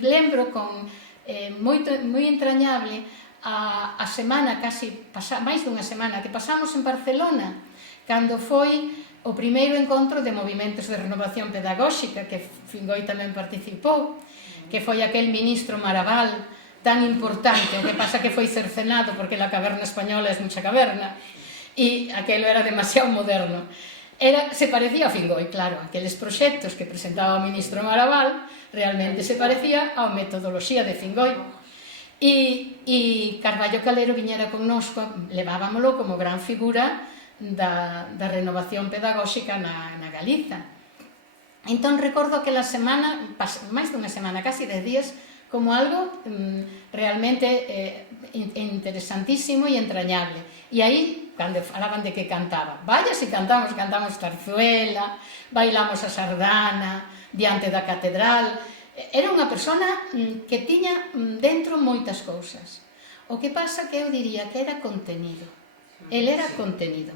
Lembro con moi entrañable a semana, máis dunha semana, que pasamos en Barcelona, cando foi o primeiro encontro de movimentos de renovación pedagóxica, que Fingoi tamén participou, que foi aquel ministro Maraval, tan importante, o que pasa que foi cercenado porque la caverna española é mucha caverna, e aquelo era demasiado moderno. Se parecía a Fingoi, claro, aqueles proxectos que presentaba o ministro Maraval realmente se parecía á metodoloxía de Fingoi. E Carballo Calero viñera connosco, levábamolo como gran figura da renovación pedagóxica na Galiza. Entón recordo aquela semana, máis dunha semana, casi 10 días, como algo realmente interesantísimo e entrañable. E aí, cando falaban de que cantaba, vaya se cantamos Zarzuela, bailamos a sardana diante da catedral. Era unha persona que tiña dentro moitas cousas. O que pasa que eu diría que era contenido. El era contenido.